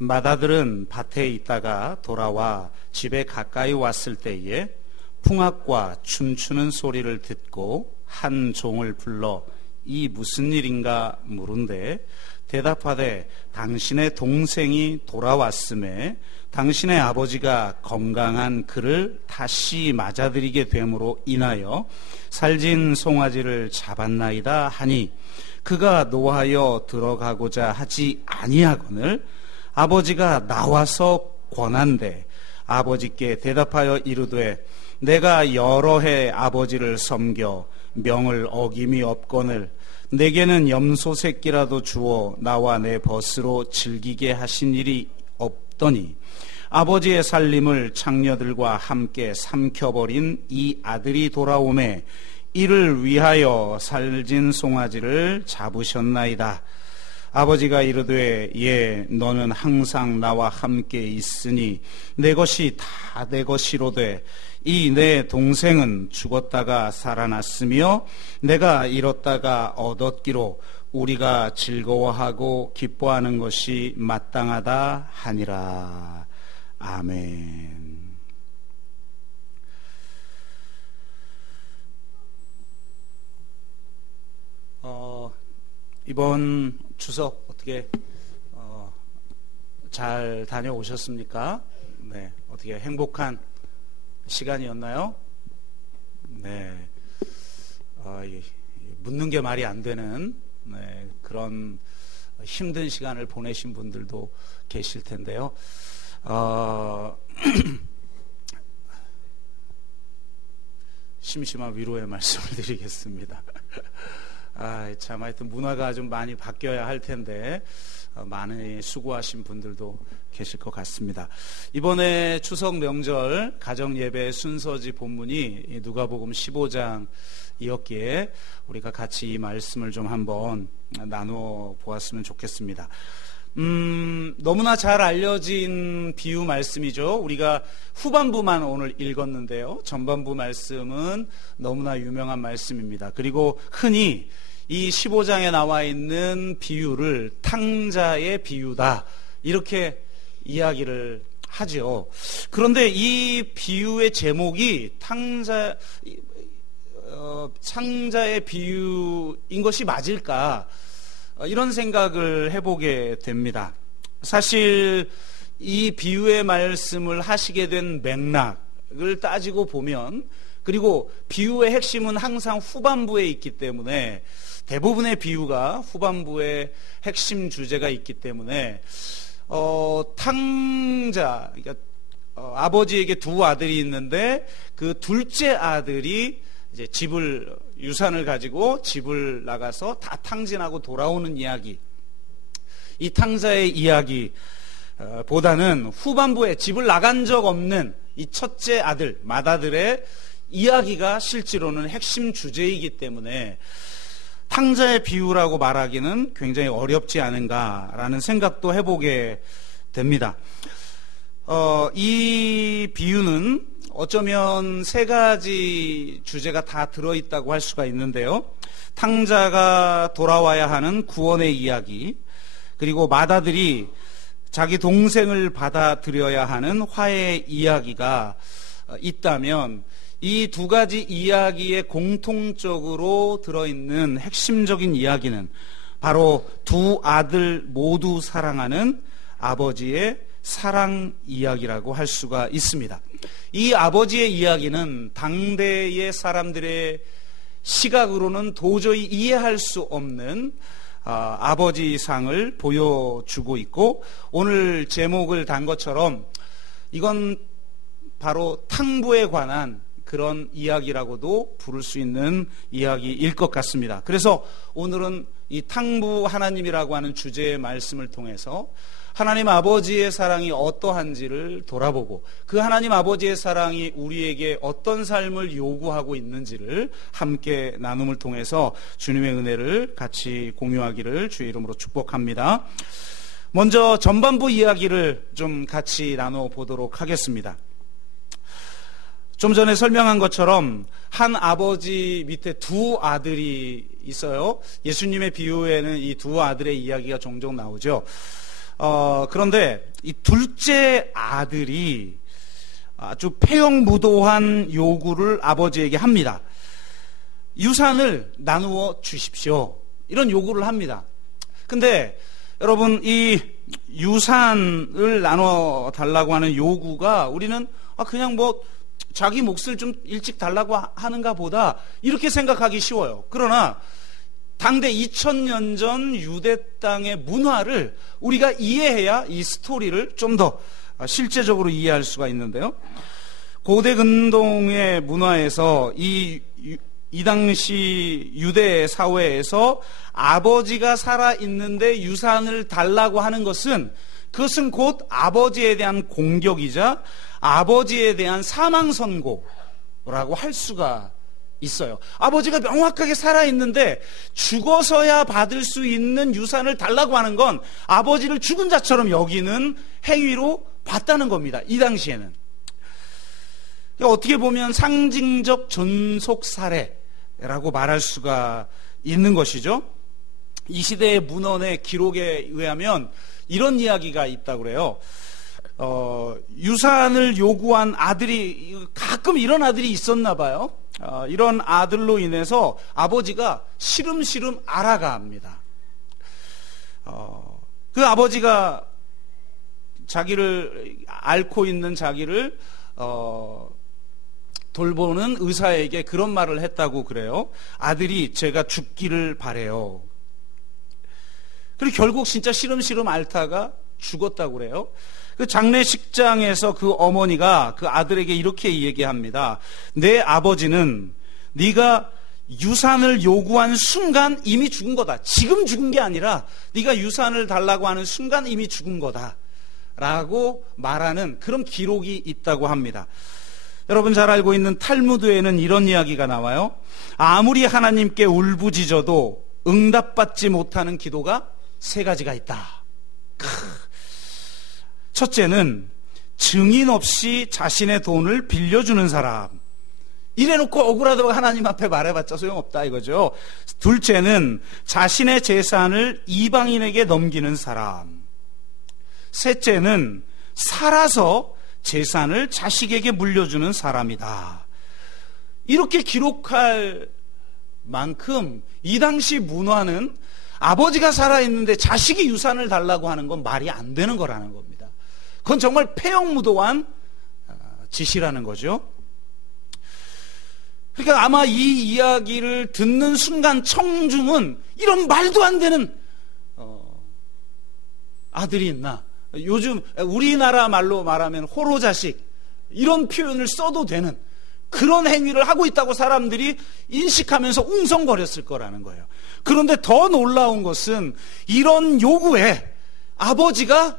맏아들은 밭에 있다가 돌아와 집에 가까이 왔을 때에 풍악과 춤추는 소리를 듣고 한 종을 불러 이 무슨 일인가 물은데 대답하되 당신의 동생이 돌아왔음에 당신의 아버지가 건강한 그를 다시 맞아들이게 됨으로 인하여 살진 송아지를 잡았나이다 하니 그가 노하여 들어가고자 하지 아니하거늘 아버지가 나와서 권한대 아버지께 대답하여 이르되 내가 여러 해 아버지를 섬겨 명을 어김이 없거늘 내게는 염소 새끼라도 주어 나와 내 벗으로 즐기게 하신 일이 없더니 아버지의 살림을 창녀들과 함께 삼켜버린 이 아들이 돌아오매 이를 위하여 살진 송아지를 잡으셨나이다. 아버지가 이르되 예 너는 항상 나와 함께 있으니 내 것이 다 내 것이로되 이 내 동생은 죽었다가 살아났으며 내가 잃었다가 얻었기로 우리가 즐거워하고 기뻐하는 것이 마땅하다 하니라. 아멘. 이번 추석 어떻게 잘 다녀오셨습니까? 네, 어떻게 행복한 시간이었나요? 네, 묻는 게 말이 안 되는 그런 힘든 시간을 보내신 분들도 계실 텐데요. 심심한 위로의 말씀을 드리겠습니다. 참 하여튼 문화가 좀 많이 바뀌어야 할 텐데 많이 수고하신 분들도 계실 것 같습니다. 이번에 추석 명절 가정예배 순서지 본문이 누가복음 15장이었기에 우리가 같이 이 말씀을 좀 한번 나눠 보았으면 좋겠습니다. 너무나 잘 알려진 비유 말씀이죠. 우리가 후반부만 오늘 읽었는데요. 전반부 말씀은 너무나 유명한 말씀입니다. 그리고 흔히 이 15장에 나와 있는 비유를 탕자의 비유다 이렇게 이야기를 하죠. 그런데 이 비유의 제목이 탕자의 비유인 것이 맞을까? 이런 생각을 해보게 됩니다. 사실 이 비유의 말씀을 하시게 된 맥락을 따지고 보면 그리고 비유의 핵심은 항상 후반부에 있기 때문에 대부분의 비유가 후반부에 핵심 주제가 있기 때문에 탕자 그러니까 아버지에게 두 아들이 있는데 그 둘째 아들이 이제 유산을 가지고 집을 나가서 다 탕진하고 돌아오는 이야기. 이 탕자의 이야기 보다는 후반부에 집을 나간 적 없는 이 첫째 아들, 맏아들의 이야기가 실제로는 핵심 주제이기 때문에 탕자의 비유라고 말하기는 굉장히 어렵지 않은가라는 생각도 해보게 됩니다. 이 비유는 어쩌면 세 가지 주제가 다 들어있다고 할 수가 있는데요. 탕자가 돌아와야 하는 구원의 이야기, 그리고 맏아들이 자기 동생을 받아들여야 하는 화해의 이야기가 있다면 이 두 가지 이야기에 공통적으로 들어있는 핵심적인 이야기는 바로 두 아들 모두 사랑하는 아버지의 사랑 이야기라고 할 수가 있습니다. 이 아버지의 이야기는 당대의 사람들의 시각으로는 도저히 이해할 수 없는 아버지상을 보여주고 있고 오늘 제목을 단 것처럼 이건 바로 탕부에 관한 그런 이야기라고도 부를 수 있는 이야기일 것 같습니다. 그래서 오늘은 이 탕부 하나님이라고 하는 주제의 말씀을 통해서 하나님 아버지의 사랑이 어떠한지를 돌아보고 그 하나님 아버지의 사랑이 우리에게 어떤 삶을 요구하고 있는지를 함께 나눔을 통해서 주님의 은혜를 같이 공유하기를 주의 이름으로 축복합니다. 먼저 전반부 이야기를 좀 같이 나눠보도록 하겠습니다. 좀 전에 설명한 것처럼 한 아버지 밑에 두 아들이 있어요. 예수님의 비유에는 이 두 아들의 이야기가 종종 나오죠. 그런데 이 둘째 아들이 아주 폐영무도한 요구를 아버지에게 합니다. 유산을 나누어 주십시오. 이런 요구를 합니다. 근데 여러분, 이 유산을 나눠 달라고 하는 요구가 우리는 그냥 뭐 자기 몫을 좀 일찍 달라고 하는가 보다 이렇게 생각하기 쉬워요. 그러나 당대 2000년 전 유대 땅의 문화를 우리가 이해해야 이 스토리를 좀 더 실제적으로 이해할 수가 있는데요. 고대 근동의 문화에서 이 당시 유대 사회에서 아버지가 살아있는데 유산을 달라고 하는 것은, 그것은 곧 아버지에 대한 공격이자 아버지에 대한 사망 선고라고 할 수가 있어요. 아버지가 명확하게 살아있는데 죽어서야 받을 수 있는 유산을 달라고 하는 건 아버지를 죽은 자처럼 여기는 행위로 봤다는 겁니다. 이 당시에는. 어떻게 보면 상징적 전속 사례라고 말할 수가 있는 것이죠. 이 시대의 문헌의 기록에 의하면 이런 이야기가 있다고 그래요. 유산을 요구한 아들이, 가끔 이런 아들이 있었나 봐요. 이런 아들로 인해서 아버지가 시름시름 알아갑니다. 그 아버지가 자기를 앓고 있는 자기를 돌보는 의사에게 그런 말을 했다고 그래요. 아들이 제가 죽기를 바래요. 그리고 결국 진짜 시름시름 앓다가 죽었다고 그래요. 그 장례식장에서 그 어머니가 그 아들에게 이렇게 얘기합니다. 내 아버지는 네가 유산을 요구한 순간 이미 죽은 거다. 지금 죽은 게 아니라 네가 유산을 달라고 하는 순간 이미 죽은 거다 라고 말하는 그런 기록이 있다고 합니다. 여러분 잘 알고 있는 탈무드에는 이런 이야기가 나와요. 아무리 하나님께 울부짖어도 응답받지 못하는 기도가 3가지가 있다. 첫째는 증인 없이 자신의 돈을 빌려주는 사람. 이래놓고 억울하다고 하나님 앞에 말해봤자 소용없다 이거죠. 둘째는 자신의 재산을 이방인에게 넘기는 사람. 셋째는 살아서 재산을 자식에게 물려주는 사람이다. 이렇게 기록할 만큼 이 당시 문화는 아버지가 살아있는데 자식이 유산을 달라고 하는 건 말이 안 되는 거라는 겁니다. 그건 정말 폐영무도한 짓이라는 거죠. 그러니까 아마 이 이야기를 듣는 순간 청중은 이런 말도 안 되는 아들이 있나, 요즘 우리나라 말로 말하면 호로자식, 이런 표현을 써도 되는 그런 행위를 하고 있다고 사람들이 인식하면서 웅성거렸을 거라는 거예요. 그런데 더 놀라운 것은 이런 요구에 아버지가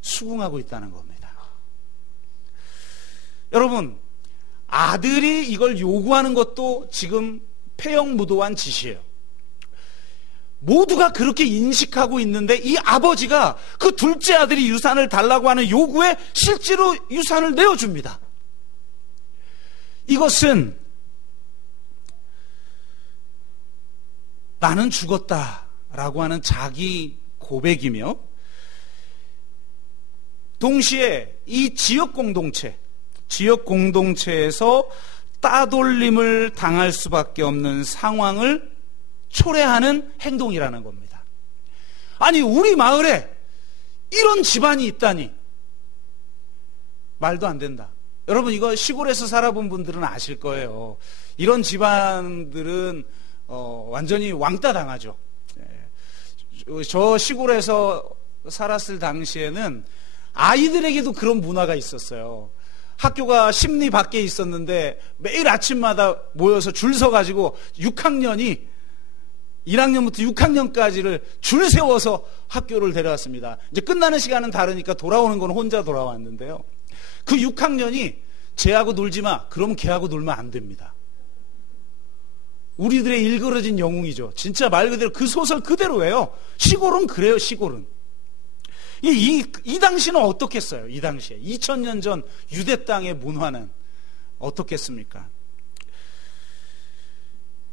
수긍하고 있다는 겁니다. 여러분, 아들이 이걸 요구하는 것도 지금 폐영무도한 짓이에요. 모두가 그렇게 인식하고 있는데 이 아버지가 그 둘째 아들이 유산을 달라고 하는 요구에 실제로 유산을 내어줍니다. 이것은 나는 죽었다라고 하는 자기 고백이며, 동시에 이 지역 공동체에서 따돌림을 당할 수밖에 없는 상황을 초래하는 행동이라는 겁니다. 아니, 우리 마을에 이런 집안이 있다니 말도 안 된다. 여러분, 이거 시골에서 살아본 분들은 아실 거예요. 이런 집안들은 완전히 왕따 당하죠. 저 시골에서 살았을 당시에는 아이들에게도 그런 문화가 있었어요. 학교가 심리 밖에 있었는데 매일 아침마다 모여서 줄 서가지고 6학년이 1학년부터 6학년까지를 줄 세워서 학교를 데려왔습니다. 이제 끝나는 시간은 다르니까 돌아오는 건 혼자 돌아왔는데요. 그 6학년이 쟤하고 놀지 마. 그러면 걔하고 놀면 안 됩니다. 우리들의 일그러진 영웅이죠. 진짜 말 그대로 그 소설 그대로예요. 시골은 그래요, 시골은. 이 당시는 어떻겠어요? 이 당시에 2000년 전 유대 땅의 문화는 어떻겠습니까?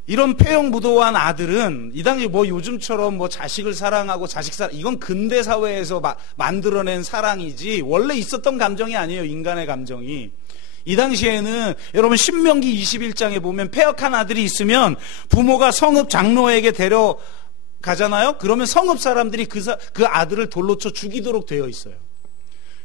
이런 폐역무도한 아들은 이 당시 뭐 요즘처럼 뭐 자식을 사랑하고 자식 사랑, 이건 근대 사회에서 만들어낸 사랑이지 원래 있었던 감정이 아니에요. 인간의 감정이. 이 당시에는 여러분 신명기 21장에 보면 폐역한 아들이 있으면 부모가 성읍 장로에게 데려가잖아요. 그러면 성읍 사람들이 그 아들을 돌로 쳐 죽이도록 되어 있어요.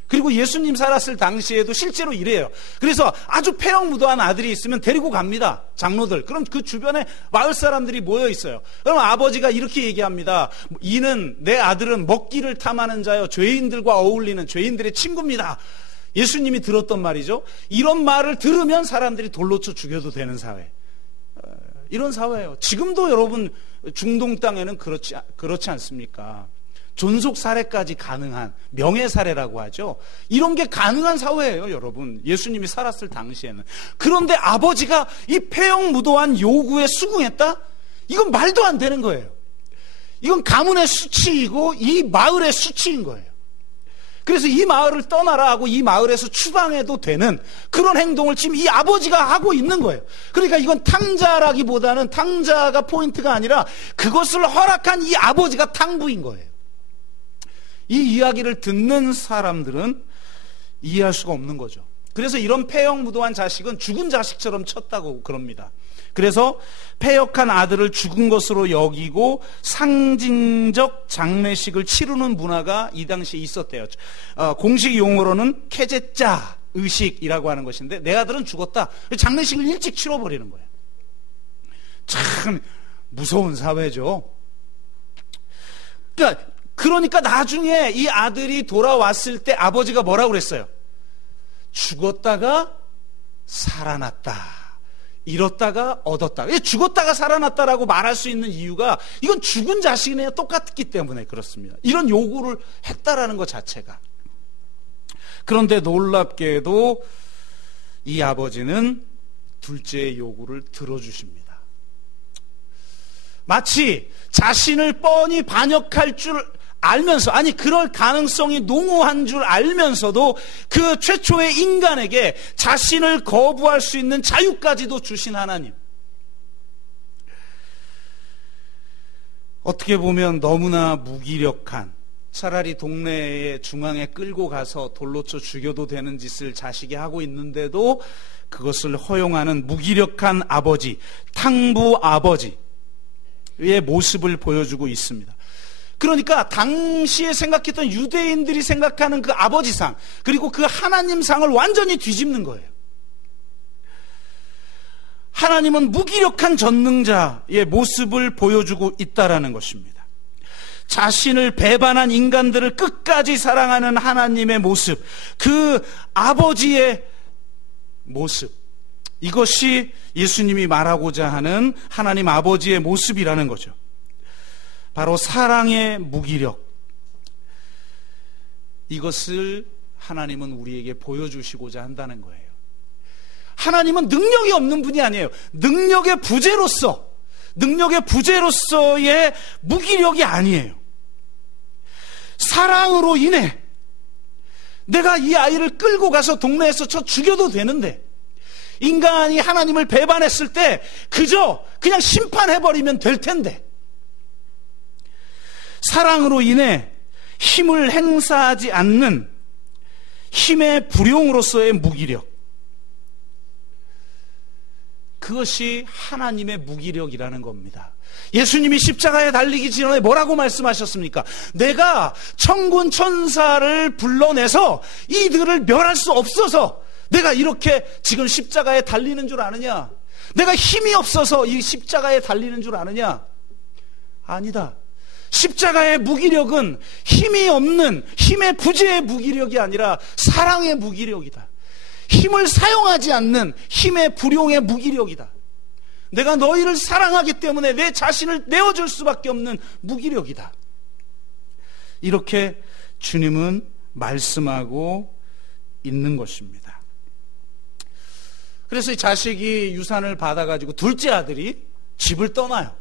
그리고 예수님 살았을 당시에도 실제로 이래요. 그래서 아주 폐역무도한 아들이 있으면 데리고 갑니다. 장로들. 그럼 그 주변에 마을 사람들이 모여 있어요. 그럼 아버지가 이렇게 얘기합니다. 내 아들은 먹기를 탐하는 자여 죄인들과 어울리는 죄인들의 친구입니다. 예수님이 들었던 말이죠. 이런 말을 들으면 사람들이 돌로 쳐 죽여도 되는 사회. 이런 사회예요. 지금도 여러분 중동 땅에는 그렇지 않습니까? 존속 살해까지 가능한 명예살해라고 하죠. 이런 게 가능한 사회예요, 여러분. 예수님이 살았을 당시에는. 그런데 아버지가 이 폐역무도한 요구에 수긍했다? 이건 말도 안 되는 거예요. 이건 가문의 수치이고 이 마을의 수치인 거예요. 그래서 이 마을을 떠나라 하고 이 마을에서 추방해도 되는 그런 행동을 지금 이 아버지가 하고 있는 거예요. 그러니까 이건 탕자라기보다는 탕자가 포인트가 아니라 그것을 허락한 이 아버지가 탕부인 거예요. 이 이야기를 듣는 사람들은 이해할 수가 없는 거죠. 그래서 이런 폐역무도한 자식은 죽은 자식처럼 쳤다고 그럽니다. 그래서 폐역한 아들을 죽은 것으로 여기고 상징적 장례식을 치르는 문화가 이 당시에 있었대요. 공식 용어로는 케제짜 의식이라고 하는 것인데 내 아들은 죽었다. 장례식을 일찍 치러버리는 거예요. 참 무서운 사회죠. 그러니까 나중에 이 아들이 돌아왔을 때 아버지가 뭐라고 그랬어요? 죽었다가 살아났다. 잃었다가 얻었다. 죽었다가 살아났다라고 말할 수 있는 이유가 이건 죽은 자식이랑 똑같기 때문에 그렇습니다. 이런 요구를 했다라는 것 자체가. 그런데 놀랍게도 이 아버지는 둘째의 요구를 들어주십니다. 마치 자신을 뻔히 반역할 줄 알면서, 그럴 가능성이 농후한 줄 알면서도 그 최초의 인간에게 자신을 거부할 수 있는 자유까지도 주신 하나님. 어떻게 보면 너무나 무기력한, 차라리 동네의 중앙에 끌고 가서 돌로 쳐 죽여도 되는 짓을 자식이 하고 있는데도 그것을 허용하는 무기력한 아버지, 탕부 아버지의 모습을 보여주고 있습니다. 그러니까 당시에 생각했던 유대인들이 생각하는 그 아버지상, 그리고 그 하나님상을 완전히 뒤집는 거예요. 하나님은 무기력한 전능자의 모습을 보여주고 있다라는 것입니다. 자신을 배반한 인간들을 끝까지 사랑하는 하나님의 모습, 그 아버지의 모습, 이것이 예수님이 말하고자 하는 하나님 아버지의 모습이라는 거죠. 바로 사랑의 무기력. 이것을 하나님은 우리에게 보여주시고자 한다는 거예요. 하나님은 능력이 없는 분이 아니에요. 능력의 부재로서의 무기력이 아니에요. 사랑으로 인해 내가 이 아이를 끌고 가서 동네에서 쳐 죽여도 되는데, 인간이 하나님을 배반했을 때 그냥 심판해버리면 될 텐데, 사랑으로 인해 힘을 행사하지 않는 힘의 불용으로서의 무기력, 그것이 하나님의 무기력이라는 겁니다. 예수님이 십자가에 달리기 전에 뭐라고 말씀하셨습니까? 내가 천군 천사를 불러내서 이들을 멸할 수 없어서 내가 이렇게 지금 십자가에 달리는 줄 아느냐? 내가 힘이 없어서 이 십자가에 달리는 줄 아느냐? 아니다. 십자가의 무기력은 힘이 없는 힘의 부재의 무기력이 아니라 사랑의 무기력이다. 힘을 사용하지 않는 힘의 불용의 무기력이다. 내가 너희를 사랑하기 때문에 내 자신을 내어줄 수밖에 없는 무기력이다. 이렇게 주님은 말씀하고 있는 것입니다. 그래서 이 자식이 유산을 받아가지고 둘째 아들이 집을 떠나요.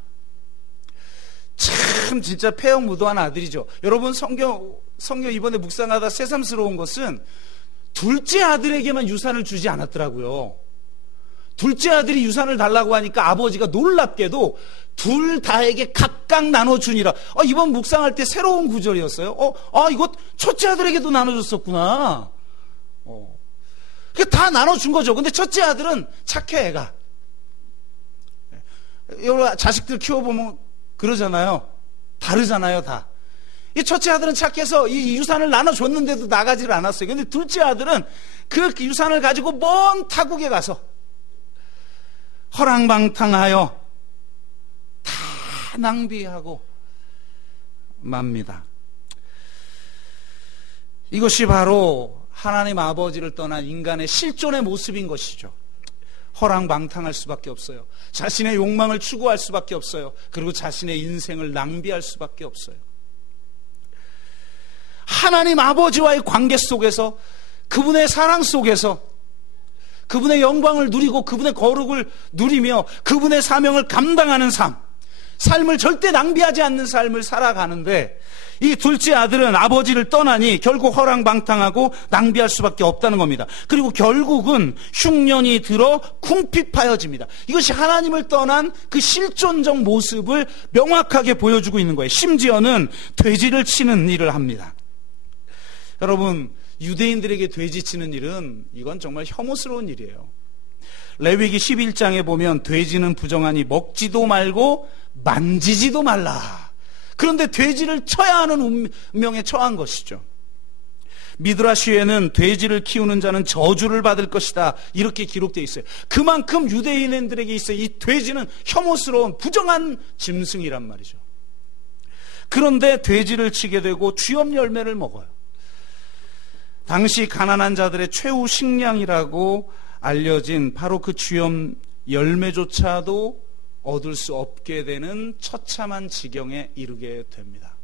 참 진짜 폐역무도한 아들이죠. 여러분 성경 이번에 묵상하다 새삼스러운 것은 둘째 아들에게만 유산을 주지 않았더라고요. 둘째 아들이 유산을 달라고 하니까 아버지가 놀랍게도 둘 다에게 각각 나눠주니라. 이번 묵상할 때 새로운 구절이었어요. 이거 첫째 아들에게도 나눠줬었구나. 다 나눠준 거죠. 근데 첫째 아들은 착해, 애가. 여러분, 자식들 키워보면 그러잖아요. 다르잖아요, 다. 이 첫째 아들은 착해서 이 유산을 나눠줬는데도 나가지를 않았어요. 근데 둘째 아들은 그 유산을 가지고 먼 타국에 가서 허랑방탕하여 다 낭비하고 맙니다. 이것이 바로 하나님 아버지를 떠난 인간의 실존의 모습인 것이죠. 허랑방탕할 수밖에 없어요. 자신의 욕망을 추구할 수밖에 없어요. 그리고 자신의 인생을 낭비할 수밖에 없어요. 하나님 아버지와의 관계 속에서, 그분의 사랑 속에서, 그분의 영광을 누리고 그분의 거룩을 누리며 그분의 사명을 감당하는 삶을 절대 낭비하지 않는 삶을 살아가는데, 이 둘째 아들은 아버지를 떠나니 결국 허랑방탕하고 낭비할 수밖에 없다는 겁니다. 그리고 결국은 흉년이 들어 궁핍하여집니다. 이것이 하나님을 떠난 그 실존적 모습을 명확하게 보여주고 있는 거예요. 심지어는 돼지를 치는 일을 합니다. 여러분, 유대인들에게 돼지 치는 일은 이건 정말 혐오스러운 일이에요. 레위기 11장에 보면 돼지는 부정하니 먹지도 말고 만지지도 말라. 그런데 돼지를 쳐야 하는 운명에 처한 것이죠. 미드라시에는 돼지를 키우는 자는 저주를 받을 것이다, 이렇게 기록되어 있어요. 그만큼 유대인들에게 있어요, 이 돼지는 혐오스러운 부정한 짐승이란 말이죠. 그런데 돼지를 치게 되고 쥐염 열매를 먹어요. 당시 가난한 자들의 최후 식량이라고 알려진 바로 그 쥐염 열매조차도 얻을 수 없게 되는 처참한 지경에 이르게 됩니다.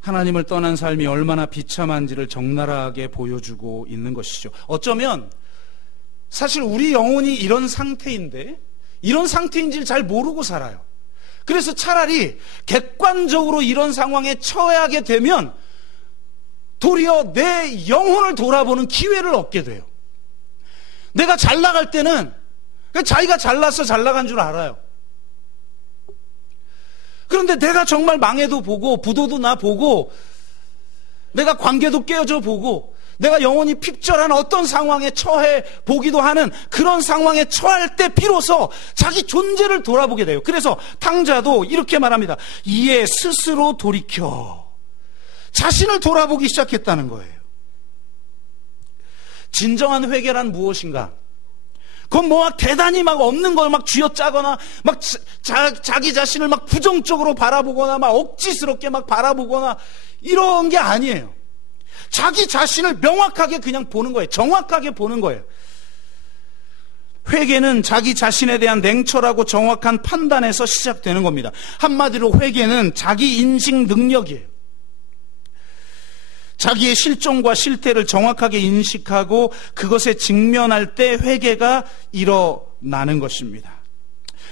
하나님을 떠난 삶이 얼마나 비참한지를 적나라하게 보여주고 있는 것이죠. 어쩌면 사실 우리 영혼이 이런 상태인데, 이런 상태인지를 잘 모르고 살아요. 그래서 차라리 객관적으로 이런 상황에 처하게 되면 도리어 내 영혼을 돌아보는 기회를 얻게 돼요. 내가 잘 나갈 때는 자기가 잘나서 잘 나간 줄 알아요. 그런데 내가 정말 망해도 보고 부도도 나 보고 내가 관계도 깨어져 보고 내가 영혼이 핍절한 어떤 상황에 처해 보기도 하는 그런 상황에 처할 때 비로소 자기 존재를 돌아보게 돼요. 그래서 탕자도 이렇게 말합니다. 이에 스스로 돌이켜 자신을 돌아보기 시작했다는 거예요. 진정한 회개란 무엇인가? 그건 뭐 대단히 막 없는 걸 막 쥐어짜거나 막 자기 자신을 막 부정적으로 바라보거나 막 억지스럽게 막 바라보거나 이런 게 아니에요. 자기 자신을 명확하게 그냥 보는 거예요. 정확하게 보는 거예요. 회개는 자기 자신에 대한 냉철하고 정확한 판단에서 시작되는 겁니다. 한마디로 회개는 자기 인식 능력이에요. 자기의 실존과 실태를 정확하게 인식하고 그것에 직면할 때 회개가 일어나는 것입니다.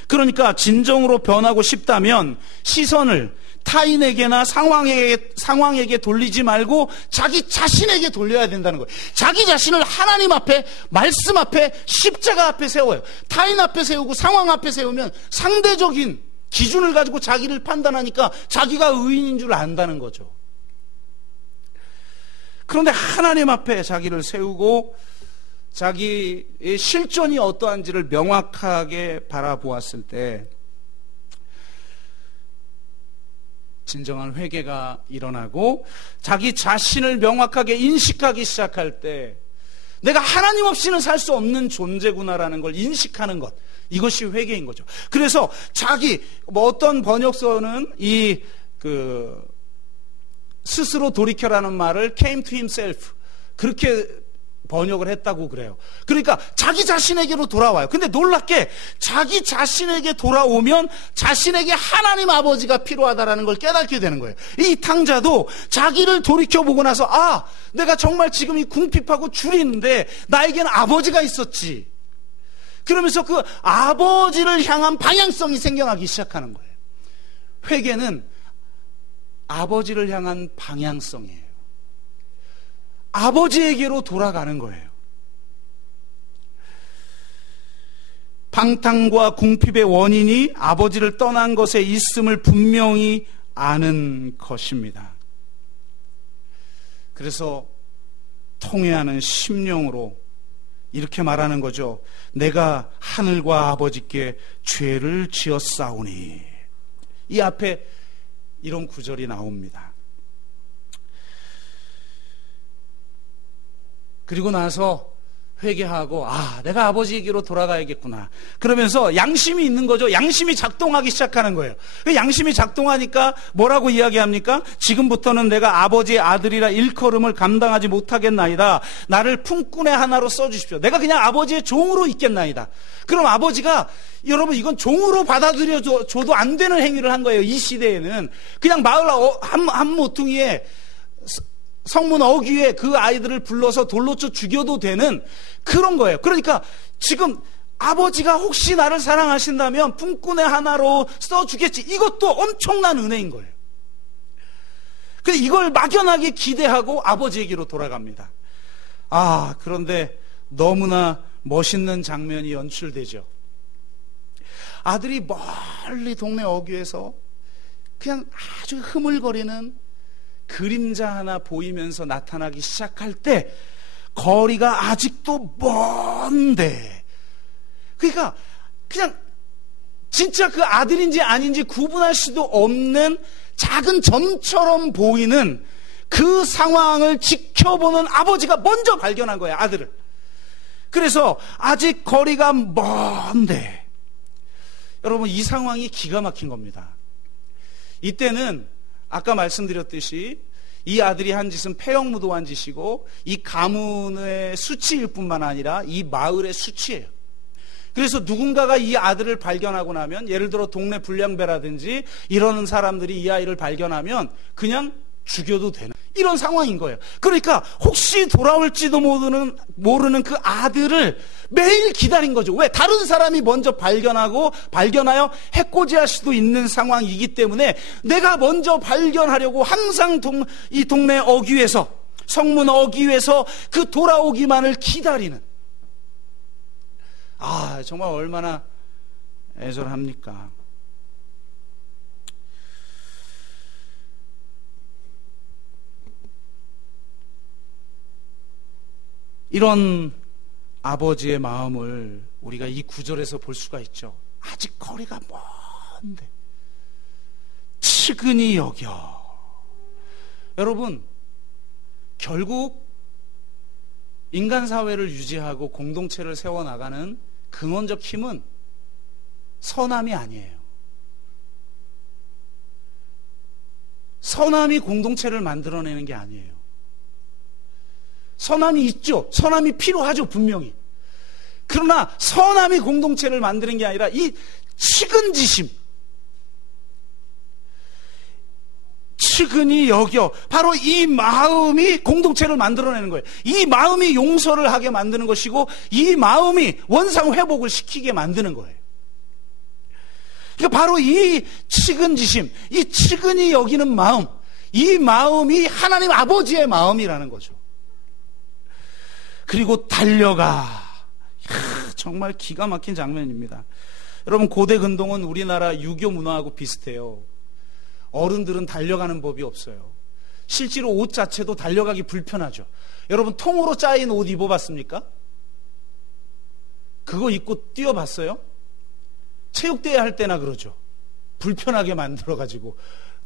그러니까 진정으로 변하고 싶다면 시선을 타인에게나 상황에게 돌리지 말고 자기 자신에게 돌려야 된다는 거예요. 자기 자신을 하나님 앞에, 말씀 앞에, 십자가 앞에 세워요. 타인 앞에 세우고 상황 앞에 세우면 상대적인 기준을 가지고 자기를 판단하니까 자기가 의인인 줄 안다는 거죠. 그런데 하나님 앞에 자기를 세우고 자기의 실존이 어떠한지를 명확하게 바라보았을 때 진정한 회개가 일어나고 자기 자신을 명확하게 인식하기 시작할 때 내가 하나님 없이는 살 수 없는 존재구나라는 걸 인식하는 것, 이것이 회개인 거죠. 그래서 어떤 번역서는 스스로 돌이켜라는 말을 came to himself 그렇게 번역을 했다고 그래요. 그러니까 자기 자신에게로 돌아와요. 근데 놀랍게 자기 자신에게 돌아오면 자신에게 하나님 아버지가 필요하다라는 걸 깨닫게 되는 거예요. 이 탕자도 자기를 돌이켜보고 나서 내가 정말 지금 이 궁핍하고 줄이는데 나에게는 아버지가 있었지. 그러면서 그 아버지를 향한 방향성이 생겨나기 시작하는 거예요. 회개는 아버지를 향한 방향성이에요. 아버지에게로 돌아가는 거예요. 방탕과 궁핍의 원인이 아버지를 떠난 것에 있음을 분명히 아는 것입니다. 그래서 통회하는 심령으로 이렇게 말하는 거죠. 내가 하늘과 아버지께 죄를 지었사오니. 이 앞에 이런 구절이 나옵니다. 그리고 나서 회개하고 내가 아버지에게로 돌아가야겠구나. 그러면서 양심이 있는 거죠. 양심이 작동하기 시작하는 거예요. 양심이 작동하니까 뭐라고 이야기합니까? 지금부터는 내가 아버지의 아들이라 일컬음을 감당하지 못하겠나이다. 나를 품꾼의 하나로 써주십시오. 내가 그냥 아버지의 종으로 있겠나이다. 그럼 아버지가, 여러분, 이건 종으로 받아들여줘도 안 되는 행위를 한 거예요. 이 시대에는. 그냥 마을 한 모퉁이에 성문 어귀에 그 아이들을 불러서 돌로 쳐 죽여도 되는 그런 거예요. 그러니까 지금 아버지가 혹시 나를 사랑하신다면 품꾼의 하나로 써주겠지. 이것도 엄청난 은혜인 거예요. 근데 이걸 막연하게 기대하고 아버지에게로 돌아갑니다. 그런데 너무나 멋있는 장면이 연출되죠. 아들이 멀리 동네 어귀에서 그냥 아주 흐물거리는 그림자 하나 보이면서 나타나기 시작할 때 거리가 아직도 먼데, 그러니까 그냥 진짜 그 아들인지 아닌지 구분할 수도 없는 작은 점처럼 보이는 그 상황을 지켜보는 아버지가 먼저 발견한 거예요, 아들을. 그래서 아직 거리가 먼데, 여러분, 이 상황이 기가 막힌 겁니다. 이때는 아까 말씀드렸듯이 이 아들이 한 짓은 폐역무도한 짓이고 이 가문의 수치일 뿐만 아니라 이 마을의 수치예요. 그래서 누군가가 이 아들을 발견하고 나면, 예를 들어 동네 불량배라든지 이러는 사람들이 이 아이를 발견하면 그냥 죽여도 되는 이런 상황인 거예요. 그러니까 혹시 돌아올지도 모르는 그 아들을 매일 기다린 거죠. 왜? 다른 사람이 먼저 발견하여 해코지할 수도 있는 상황이기 때문에 내가 먼저 발견하려고 항상 이 동네 어귀에서, 성문 어귀에서 그 돌아오기만을 기다리는. 정말 얼마나 애절합니까? 이런 아버지의 마음을 우리가 이 구절에서 볼 수가 있죠. 아직 거리가 먼데 측은히 여겨. 여러분, 결국 인간 사회를 유지하고 공동체를 세워나가는 근원적 힘은 선함이 아니에요. 선함이 공동체를 만들어내는 게 아니에요. 선함이 있죠. 선함이 필요하죠, 분명히. 그러나 선함이 공동체를 만드는 게 아니라 이 측은지심, 측은히 여겨, 바로 이 마음이 공동체를 만들어내는 거예요. 이 마음이 용서를 하게 만드는 것이고 이 마음이 원상 회복을 시키게 만드는 거예요. 그러니까 바로 이 측은지심, 이 측은히 여기는 마음, 이 마음이 하나님 아버지의 마음이라는 거죠. 그리고 달려가. 정말 기가 막힌 장면입니다. 여러분, 고대 근동은 우리나라 유교 문화하고 비슷해요. 어른들은 달려가는 법이 없어요. 실제로 옷 자체도 달려가기 불편하죠. 여러분, 통으로 짜인 옷 입어봤습니까? 그거 입고 뛰어봤어요? 체육대회 할 때나 그러죠. 불편하게 만들어가지고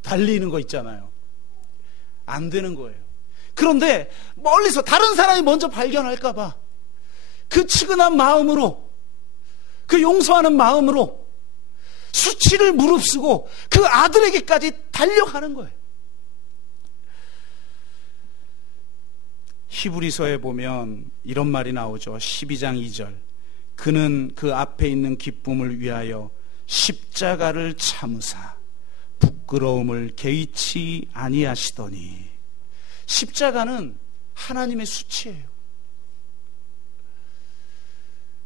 달리는 거 있잖아요. 안 되는 거예요. 그런데 멀리서 다른 사람이 먼저 발견할까봐 그 측은한 마음으로, 그 용서하는 마음으로 수치를 무릅쓰고 그 아들에게까지 달려가는 거예요. 히브리서에 보면 이런 말이 나오죠. 12장 2절. 그는 그 앞에 있는 기쁨을 위하여 십자가를 참으사 부끄러움을 개의치 아니하시더니. 십자가는 하나님의 수치예요.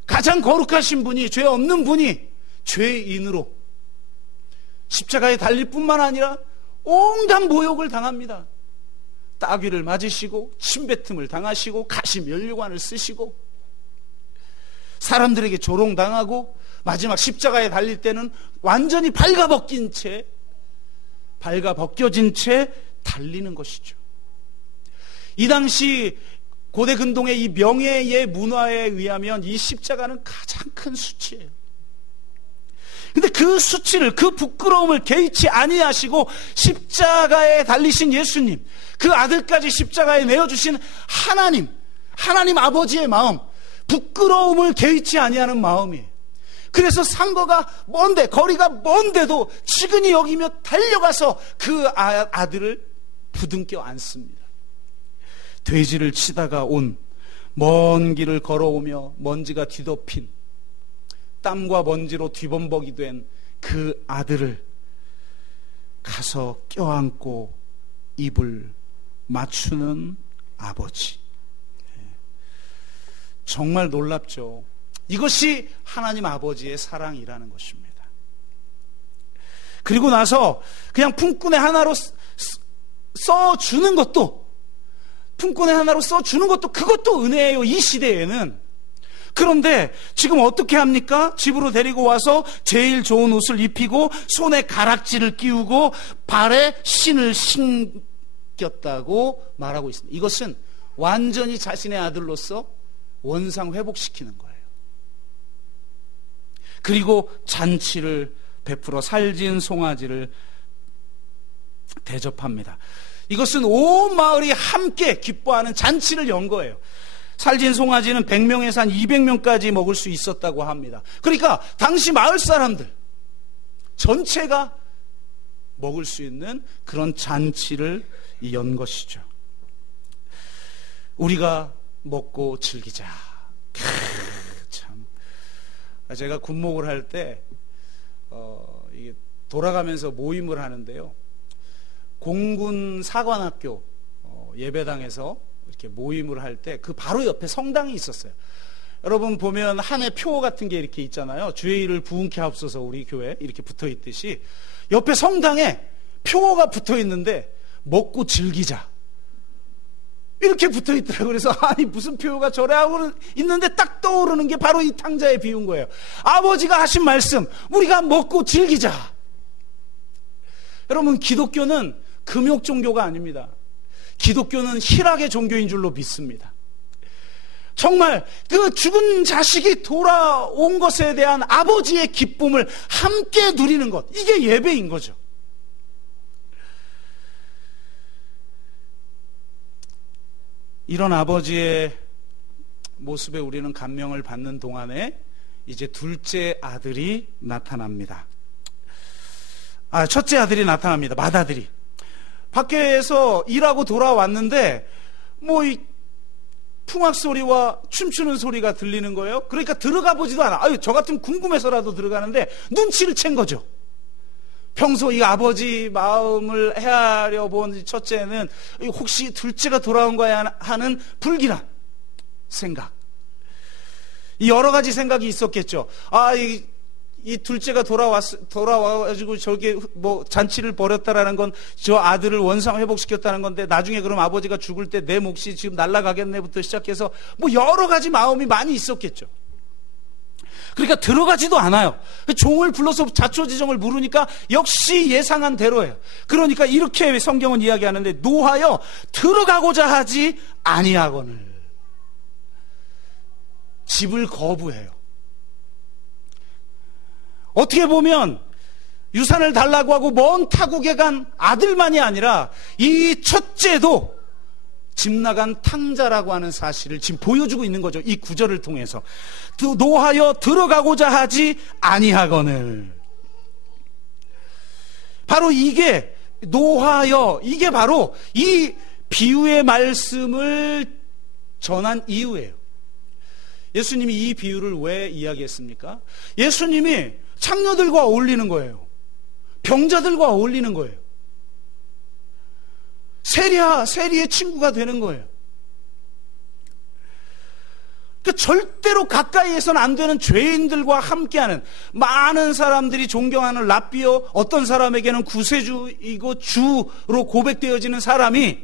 가장 거룩하신 분이, 죄 없는 분이 죄인으로 십자가에 달릴 뿐만 아니라 온갖 모욕을 당합니다. 따귀를 맞으시고 침뱉음을 당하시고 가시면류관을 쓰시고 사람들에게 조롱당하고 마지막 십자가에 달릴 때는 완전히 발가벗겨진 채 달리는 것이죠. 이 당시 고대 근동의 이 명예의 문화에 의하면 이 십자가는 가장 큰 수치예요. 근데 그 수치를, 그 부끄러움을 개의치 아니하시고 십자가에 달리신 예수님, 그 아들까지 십자가에 내어주신 하나님 아버지의 마음, 부끄러움을 개의치 아니하는 마음이에요. 그래서 상거가 먼데, 거리가 먼데도 지근히 여기며 달려가서 그 아들을 부둥켜 안습니다. 돼지를 치다가 온 먼 길을 걸어오며 먼지가 뒤덮인 땀과 먼지로 뒤범벅이 된 그 아들을 가서 껴안고 입을 맞추는 아버지. 정말 놀랍죠. 이것이 하나님 아버지의 사랑이라는 것입니다. 그리고 나서 그냥 품꾼의 하나로 써주는 것도, 그것도 은혜예요, 이 시대에는. 그런데 지금 어떻게 합니까? 집으로 데리고 와서 제일 좋은 옷을 입히고 손에 가락지를 끼우고 발에 신을 신겼다고 말하고 있습니다. 이것은 완전히 자신의 아들로서 원상 회복시키는 거예요. 그리고 잔치를 베풀어 살진 송아지를 대접합니다. 이것은 온 마을이 함께 기뻐하는 잔치를 연 거예요. 살진 송아지는 100명에서 한 200명까지 먹을 수 있었다고 합니다. 그러니까 당시 마을 사람들 전체가 먹을 수 있는 그런 잔치를 연 것이죠. 우리가 먹고 즐기자. 참, 제가 군목을 할 때 이게 돌아가면서 모임을 하는데요. 공군 사관학교 예배당에서 이렇게 모임을 할 때 그 바로 옆에 성당이 있었어요. 여러분 보면 한해 표 같은 게 이렇게 있잖아요. 주의 일을 부흥케 하옵소서 우리 교회 이렇게 붙어 있듯이 옆에 성당에 표가 붙어 있는데 먹고 즐기자 이렇게 붙어 있더라고요. 그래서 아니 무슨 표가 저래 하고 있는데 딱 떠오르는 게 바로 이 탕자에 비운 거예요. 아버지가 하신 말씀, 우리가 먹고 즐기자. 여러분, 기독교는 금욕 종교가 아닙니다. 기독교는 희락의 종교인 줄로 믿습니다. 정말 그 죽은 자식이 돌아온 것에 대한 아버지의 기쁨을 함께 누리는 것, 이게 예배인 거죠. 이런 아버지의 모습에 우리는 감명을 받는 동안에 이제 둘째 아들이 나타납니다. 첫째 아들이 나타납니다. 맏아들이. 밖에서 일하고 돌아왔는데 이 풍악 소리와 춤추는 소리가 들리는 거예요. 그러니까 들어가 보지도 않아. 저 같으면 궁금해서라도 들어가는데 눈치를 챈 거죠. 평소 이 아버지 마음을 헤아려 본 첫째는 혹시 둘째가 돌아온 거야 하는 불길한 생각. 여러 가지 생각이 있었겠죠. 이 둘째가 돌아와가지고 저게 잔치를 벌였다라는 건 저 아들을 원상 회복시켰다는 건데 나중에 그럼 아버지가 죽을 때 내 몫이 지금 날아가겠네부터 시작해서 여러 가지 마음이 많이 있었겠죠. 그러니까 들어가지도 않아요. 종을 불러서 자초지종을 물으니까 역시 예상한 대로예요. 그러니까 이렇게 성경은 이야기하는데 노하여 들어가고자 하지 아니하거늘. 집을 거부해요. 어떻게 보면 유산을 달라고 하고 먼 타국에 간 아들만이 아니라 이 첫째도 집 나간 탕자라고 하는 사실을 지금 보여주고 있는 거죠. 이 구절을 통해서. 노하여 들어가고자 하지 아니하거늘. 바로 이게 노하여, 이게 바로 이 비유의 말씀을 전한 이유예요. 예수님이 이 비유를 왜 이야기했습니까? 예수님이 창녀들과 어울리는 거예요. 병자들과 어울리는 거예요. 세리의 친구가 되는 거예요. 그러니까 절대로 가까이에서는 안 되는 죄인들과 함께하는, 많은 사람들이 존경하는 랍비요, 어떤 사람에게는 구세주이고 주로 고백되어지는 사람이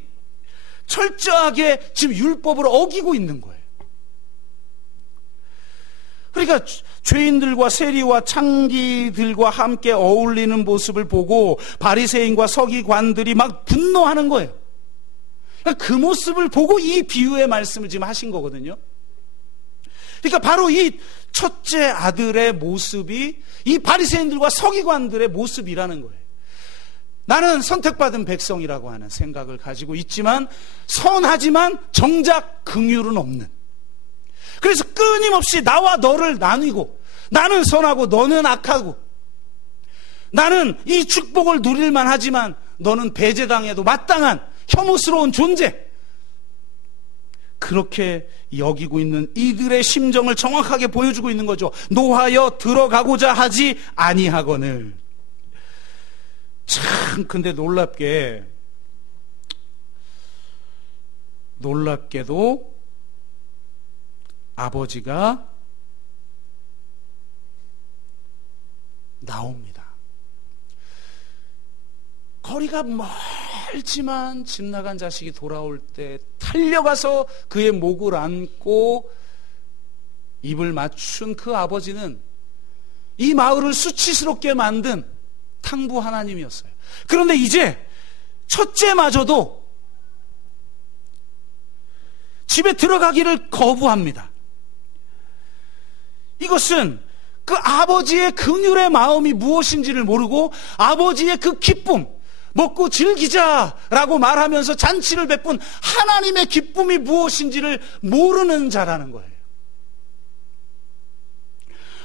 철저하게 지금 율법을 어기고 있는 거예요. 그러니까 죄인들과 세리와 창기들과 함께 어울리는 모습을 보고 바리새인과 서기관들이 막 분노하는 거예요. 그러니까 그 모습을 보고 이 비유의 말씀을 지금 하신 거거든요. 그러니까 바로 이 첫째 아들의 모습이 이 바리새인들과 서기관들의 모습이라는 거예요. 나는 선택받은 백성이라고 하는 생각을 가지고 있지만 선하지만 정작 긍휼은 없는, 그래서 끊임없이 나와 너를 나뉘고 나는 선하고 너는 악하고 나는 이 축복을 누릴만 하지만 너는 배제당해도 마땅한 혐오스러운 존재, 그렇게 여기고 있는 이들의 심정을 정확하게 보여주고 있는 거죠. 노하여 들어가고자 하지 아니하거늘. 참 근데 놀랍게도 아버지가 나옵니다. 거리가 멀지만 집 나간 자식이 돌아올 때 달려가서 그의 목을 안고 입을 맞춘 그 아버지는 이 마을을 수치스럽게 만든 탕부 하나님이었어요. 그런데 이제 첫째마저도 집에 들어가기를 거부합니다. 이것은 그 아버지의 긍휼의 마음이 무엇인지를 모르고 아버지의 그 기쁨, 먹고 즐기자라고 말하면서 잔치를 베푼 하나님의 기쁨이 무엇인지를 모르는 자라는 거예요.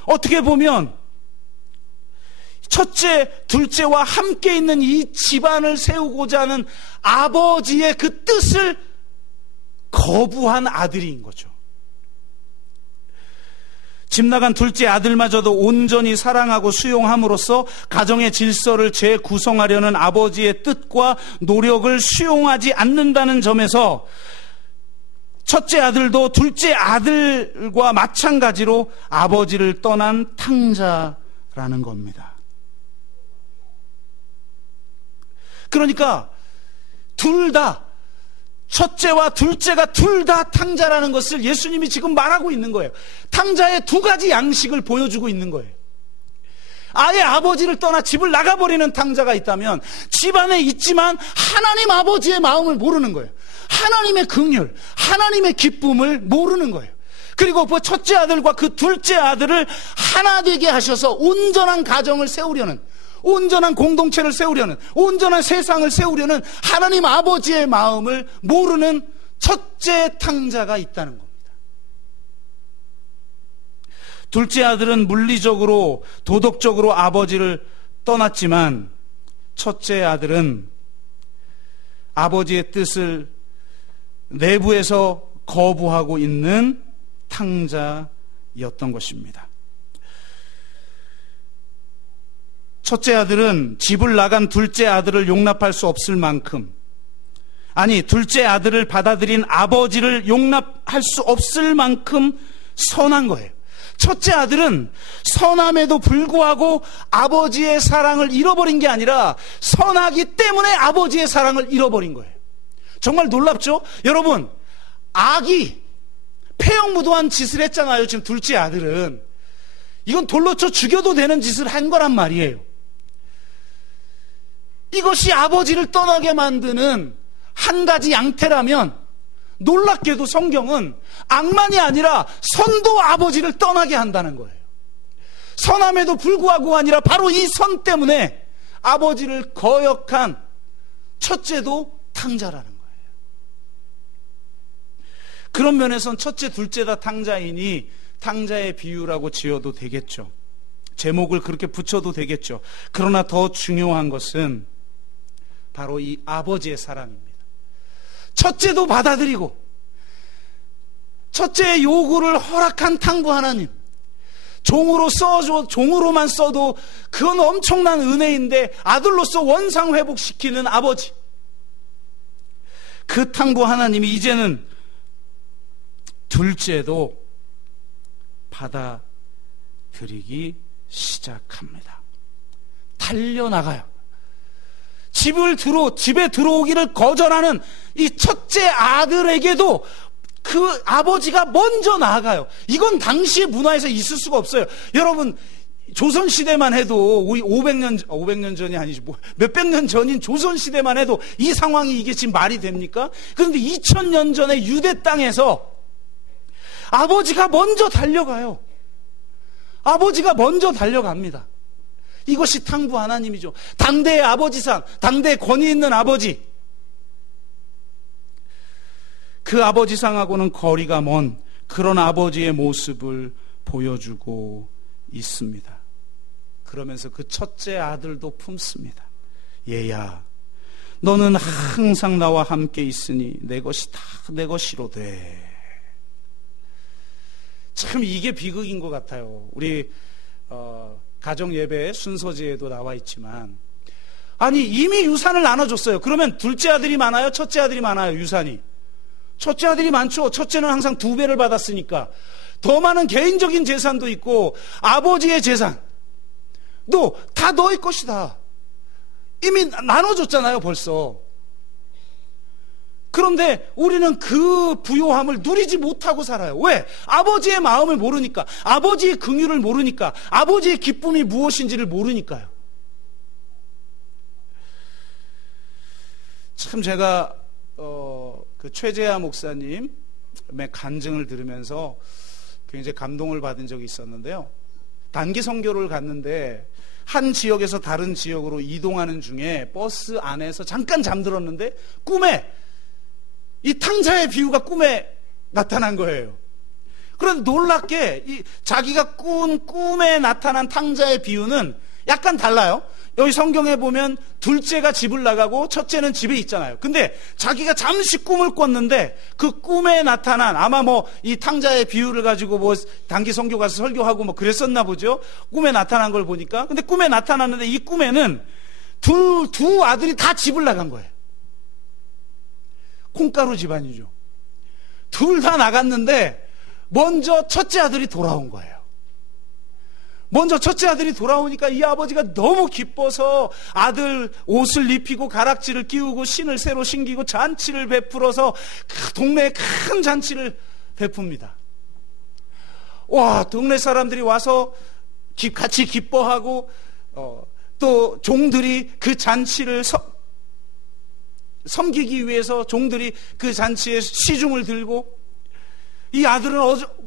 어떻게 보면 첫째, 둘째와 함께 있는 이 집안을 세우고자 하는 아버지의 그 뜻을 거부한 아들인 거죠. 집 나간 둘째 아들마저도 온전히 사랑하고 수용함으로써 가정의 질서를 재구성하려는 아버지의 뜻과 노력을 수용하지 않는다는 점에서 첫째 아들도 둘째 아들과 마찬가지로 아버지를 떠난 탕자라는 겁니다. 그러니까 둘 다, 첫째와 둘째가 둘 다 탕자라는 것을 예수님이 지금 말하고 있는 거예요. 탕자의 두 가지 양식을 보여주고 있는 거예요. 아예 아버지를 떠나 집을 나가버리는 탕자가 있다면 집안에 있지만 하나님 아버지의 마음을 모르는 거예요. 하나님의 긍휼, 하나님의 기쁨을 모르는 거예요. 그리고 그 첫째 아들과 그 둘째 아들을 하나 되게 하셔서 온전한 가정을 세우려는, 온전한 공동체를 세우려는, 온전한 세상을 세우려는 하나님 아버지의 마음을 모르는 첫째 탕자가 있다는 겁니다. 둘째 아들은 물리적으로, 도덕적으로 아버지를 떠났지만 첫째 아들은 아버지의 뜻을 내부에서 거부하고 있는 탕자였던 것입니다. 첫째 아들은 집을 나간 둘째 아들을 용납할 수 없을 만큼, 아니 둘째 아들을 받아들인 아버지를 용납할 수 없을 만큼 선한 거예요. 첫째 아들은 선함에도 불구하고 아버지의 사랑을 잃어버린 게 아니라 선하기 때문에 아버지의 사랑을 잃어버린 거예요. 정말 놀랍죠? 여러분, 악이 폐역무도한 짓을 했잖아요. 지금 둘째 아들은 이건 돌로 쳐 죽여도 되는 짓을 한 거란 말이에요. 이것이 아버지를 떠나게 만드는 한 가지 양태라면 놀랍게도 성경은 악만이 아니라 선도 아버지를 떠나게 한다는 거예요. 선함에도 불구하고 아니라 바로 이 선 때문에 아버지를 거역한 첫째도 탕자라는 거예요. 그런 면에선 첫째, 둘째 다 탕자이니 탕자의 비유라고 지어도 되겠죠. 제목을 그렇게 붙여도 되겠죠. 그러나 더 중요한 것은 바로 이 아버지의 사랑입니다. 첫째도 받아들이고 첫째의 요구를 허락한 탕부 하나님, 종으로만 써도 그건 엄청난 은혜인데 아들로서 원상 회복시키는 아버지, 그 탕부 하나님이 이제는 둘째도 받아들이기 시작합니다. 달려나가요. 집에 들어오기를 거절하는 이 첫째 아들에게도 그 아버지가 먼저 나아가요. 이건 당시의 문화에서 있을 수가 없어요. 여러분, 조선시대만 해도, 우리 500년 전이 아니지, 몇백 년 전인 조선시대만 해도 이 상황이 이게 지금 말이 됩니까? 그런데 2000년 전에 유대 땅에서 아버지가 먼저 달려가요. 아버지가 먼저 달려갑니다. 이것이 탕부 하나님이죠. 당대의 아버지상, 당대의 권위 있는 아버지. 그 아버지상하고는 거리가 먼 그런 아버지의 모습을 보여주고 있습니다. 그러면서 그 첫째 아들도 품습니다. 얘야, 너는 항상 나와 함께 있으니 내 것이 다 내 것이로되. 참 이게 비극인 것 같아요. 우리 가정예배 순서지에도 나와 있지만, 아니 이미 유산을 나눠줬어요. 그러면 둘째 아들이 많아요? 첫째 아들이 많아요? 유산이? 첫째 아들이 많죠. 첫째는 항상 2배를 받았으니까. 더 많은 개인적인 재산도 있고 아버지의 재산도 다 너의 것이다. 이미 나눠줬잖아요, 벌써. 그런데 우리는 그 부요함을 누리지 못하고 살아요. 왜? 아버지의 마음을 모르니까, 아버지의 긍휼을 모르니까, 아버지의 기쁨이 무엇인지를 모르니까요. 참 제가 그 최재하 목사님의 간증을 들으면서 굉장히 감동을 받은 적이 있었는데요. 단기 선교를 갔는데 한 지역에서 다른 지역으로 이동하는 중에 버스 안에서 잠깐 잠들었는데 꿈에 이 탕자의 비유가 꿈에 나타난 거예요. 그런데 놀랍게 자기가 꾼 꿈에 나타난 탕자의 비유는 약간 달라요. 여기 성경에 보면 둘째가 집을 나가고 첫째는 집에 있잖아요. 근데 자기가 잠시 꿈을 꿨는데 그 꿈에 나타난, 아마 뭐 이 탕자의 비유를 가지고 뭐 단기 선교 가서 설교하고 뭐 그랬었나 보죠. 꿈에 나타난 걸 보니까. 근데 꿈에 나타났는데 이 꿈에는 두 아들이 다 집을 나간 거예요. 콩가루 집안이죠. 둘 다 나갔는데 먼저 첫째 아들이 돌아온 거예요. 먼저 첫째 아들이 돌아오니까 이 아버지가 너무 기뻐서 아들 옷을 입히고 가락지를 끼우고 신을 새로 신기고 잔치를 베풀어서 그 동네에 큰 잔치를 베풉니다. 와, 동네 사람들이 와서 같이 기뻐하고 또 종들이 그 잔치를 섬기기 위해서 종들이 그 잔치에 시중을 들고, 이 아들은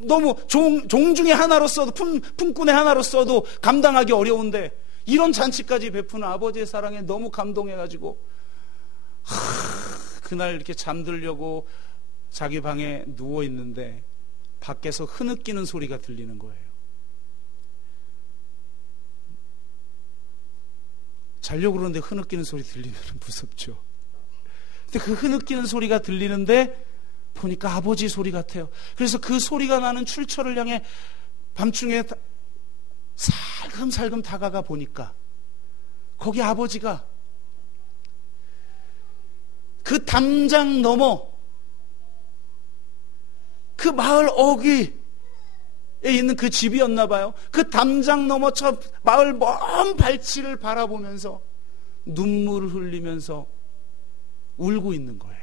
너무 종 중에 하나로서도 품꾼의 하나로서도 감당하기 어려운데 이런 잔치까지 베푸는 아버지의 사랑에 너무 감동해가지고 그날 이렇게 잠들려고 자기 방에 누워있는데 밖에서 흐느끼는 소리가 들리는 거예요. 자려고 그러는데 흐느끼는 소리 들리면 무섭죠. 근데 그 흐느끼는 소리가 들리는데 보니까 아버지 소리 같아요. 그래서 그 소리가 나는 출처를 향해 밤중에 살금살금 다가가 보니까 거기 아버지가 그 담장 넘어 그 마을 어귀에 있는 그 집이었나 봐요. 그 담장 넘어 저 마을 먼 발치를 바라보면서 눈물을 흘리면서 울고 있는 거예요.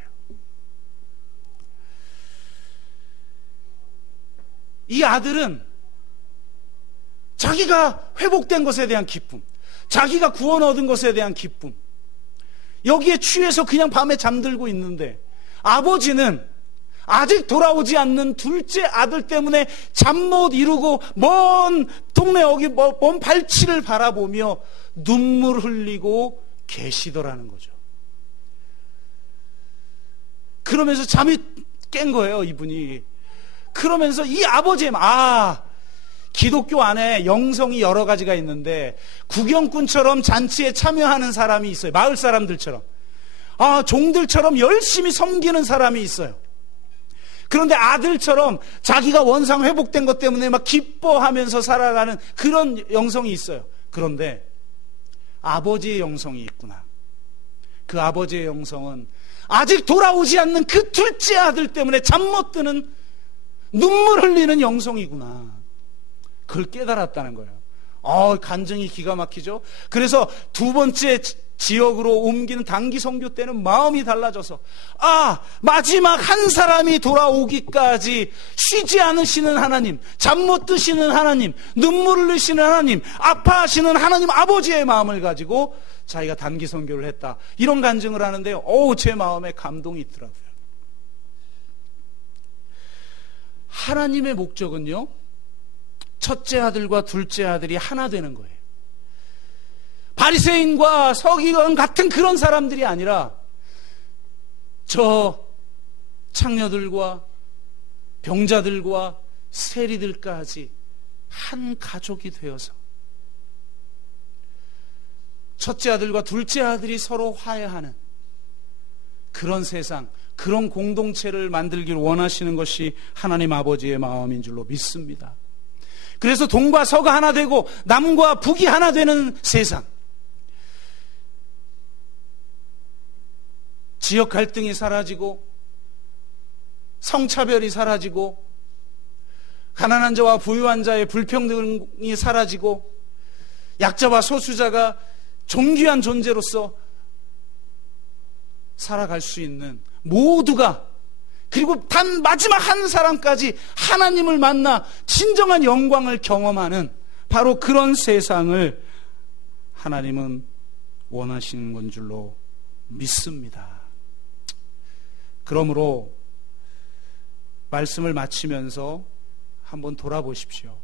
이 아들은 자기가 회복된 것에 대한 기쁨, 자기가 구원 얻은 것에 대한 기쁨, 여기에 취해서 그냥 밤에 잠들고 있는데, 아버지는 아직 돌아오지 않는 둘째 아들 때문에 잠 못 이루고 먼 동네 어귀 먼 발치를 바라보며 눈물 흘리고 계시더라는 거죠. 그러면서 잠이 깬 거예요, 이분이. 그러면서 이 아버지의 기독교 안에 영성이 여러 가지가 있는데 구경꾼처럼 잔치에 참여하는 사람이 있어요. 마을 사람들처럼. 종들처럼 열심히 섬기는 사람이 있어요. 그런데 아들처럼 자기가 원상 회복된 것 때문에 막 기뻐하면서 살아가는 그런 영성이 있어요. 그런데 아버지의 영성이 있구나. 그 아버지의 영성은 아직 돌아오지 않는 그 둘째 아들 때문에 잠 못 드는 눈물 흘리는 영성이구나. 그걸 깨달았다는 거예요. 간증이 기가 막히죠. 그래서 두 번째 지역으로 옮기는 단기 선교 때는 마음이 달라져서 마지막 한 사람이 돌아오기까지 쉬지 않으시는 하나님, 잠 못 드시는 하나님, 눈물을 흘리시는 하나님, 아파하시는 하나님 아버지의 마음을 가지고 자기가 단기 선교를 했다, 이런 간증을 하는데요, 제 마음에 감동이 있더라고요. 하나님의 목적은요, 첫째 아들과 둘째 아들이 하나 되는 거예요. 바리새인과 서기관 같은 그런 사람들이 아니라 저 창녀들과 병자들과 세리들까지 한 가족이 되어서 첫째 아들과 둘째 아들이 서로 화해하는 그런 세상, 그런 공동체를 만들기를 원하시는 것이 하나님 아버지의 마음인 줄로 믿습니다. 그래서 동과 서가 하나 되고 남과 북이 하나 되는 세상, 지역 갈등이 사라지고 성차별이 사라지고 가난한 자와 부유한 자의 불평등이 사라지고 약자와 소수자가 존귀한 존재로서 살아갈 수 있는 모두가, 그리고 단 마지막 한 사람까지 하나님을 만나 진정한 영광을 경험하는 바로 그런 세상을 하나님은 원하시는 건 줄로 믿습니다. 그러므로 말씀을 마치면서 한번 돌아보십시오.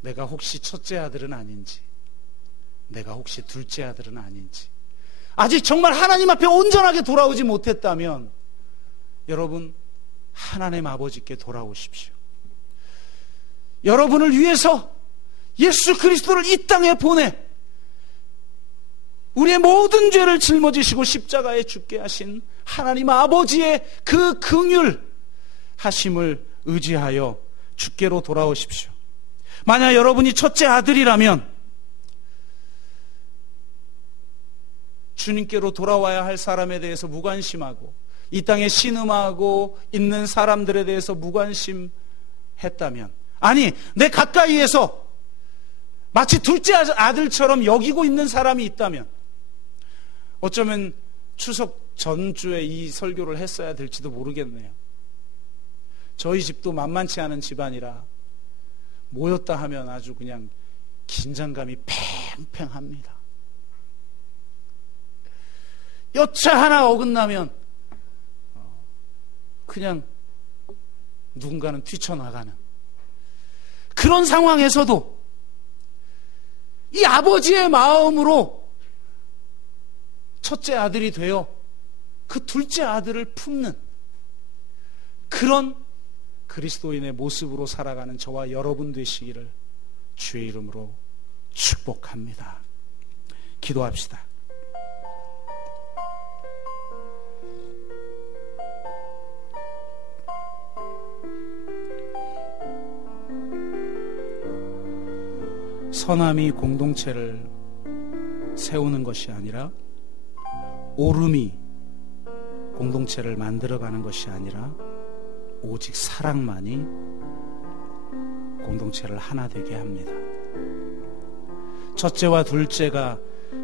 내가 혹시 첫째 아들은 아닌지, 내가 혹시 둘째 아들은 아닌지, 아직 정말 하나님 앞에 온전하게 돌아오지 못했다면 여러분, 하나님 아버지께 돌아오십시오. 여러분을 위해서 예수 그리스도를 이 땅에 보내 우리의 모든 죄를 짊어지시고 십자가에 죽게 하신 하나님 아버지의 그 긍휼 하심을 의지하여 주께로 돌아오십시오. 만약 여러분이 첫째 아들이라면 주님께로 돌아와야 할 사람에 대해서 무관심하고 이 땅에 신음하고 있는 사람들에 대해서 무관심했다면, 아니 내 가까이에서 마치 둘째 아들처럼 여기고 있는 사람이 있다면, 어쩌면 추석 전주에 이 설교를 했어야 될지도 모르겠네요. 저희 집도 만만치 않은 집안이라 모였다 하면 아주 그냥 긴장감이 팽팽합니다. 여차 하나 어긋나면 그냥 누군가는 뛰쳐나가는 그런 상황에서도 이 아버지의 마음으로 첫째 아들이 되어 그 둘째 아들을 품는 그런 그리스도인의 모습으로 살아가는 저와 여러분 되시기를 주의 이름으로 축복합니다. 기도합시다. 선함이 공동체를 세우는 것이 아니라, 오름이 공동체를 만들어가는 것이 아니라, 오직 사랑만이 공동체를 하나 되게 합니다. 첫째와 둘째가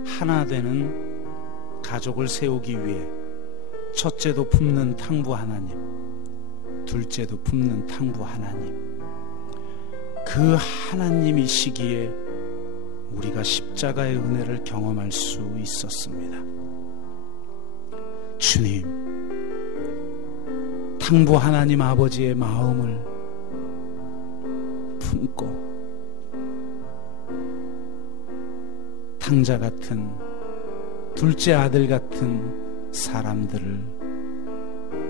하나 되는 가족을 세우기 위해 첫째도 품는 탕부 하나님, 둘째도 품는 탕부 하나님, 그 하나님이시기에 우리가 십자가의 은혜를 경험할 수 있었습니다. 주님, 탕부 하나님 아버지의 마음을 품고 탕자 같은, 둘째 아들 같은 사람들을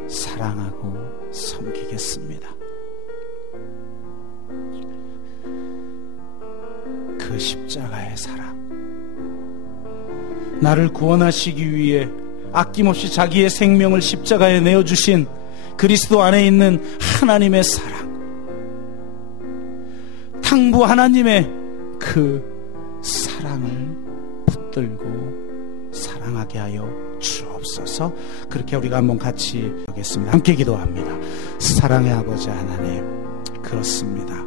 사랑하고 섬기겠습니다. 그 십자가의 사랑, 나를 구원하시기 위해 아낌없이 자기의 생명을 십자가에 내어주신 그리스도 안에 있는 하나님의 사랑, 탕부 하나님의 그 사랑을 붙들고 사랑하게 하여 주옵소서. 그렇게 우리가 한번 같이 하겠습니다. 함께 기도합니다. 사랑의 아버지 하나님, 그렇습니다.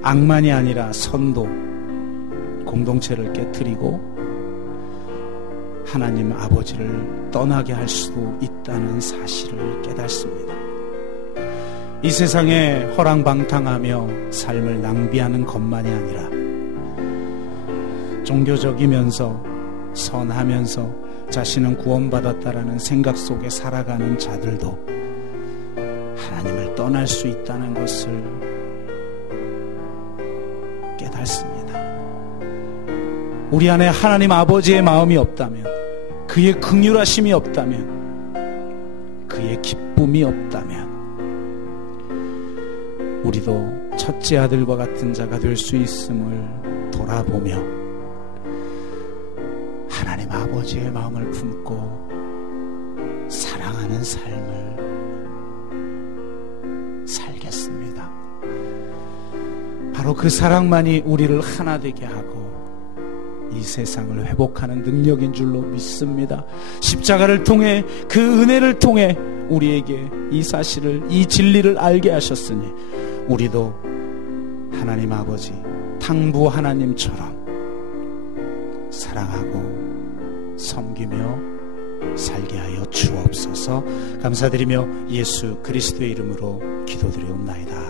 악만이 아니라 선도, 공동체를 깨트리고 하나님 아버지를 떠나게 할 수도 있다는 사실을 깨닫습니다. 이 세상에 허랑방탕하며 삶을 낭비하는 것만이 아니라 종교적이면서 선하면서 자신은 구원받았다라는 생각 속에 살아가는 자들도 하나님을 떠날 수 있다는 것을 깨닫습니다. 우리 안에 하나님 아버지의 마음이 없다면, 그의 긍휼하심이 없다면, 그의 기쁨이 없다면 우리도 첫째 아들과 같은 자가 될 수 있음을 돌아보며 하나님 아버지의 마음을 품고 사랑하는 삶을 살겠습니다. 바로 그 사랑만이 우리를 하나 되게 하고 이 세상을 회복하는 능력인 줄로 믿습니다. 십자가를 통해, 그 은혜를 통해 우리에게 이 사실을, 이 진리를 알게 하셨으니 우리도 하나님 아버지, 탕부 하나님처럼 사랑하고 섬기며 살게 하여 주옵소서. 감사드리며 예수 그리스도의 이름으로 기도드리옵나이다.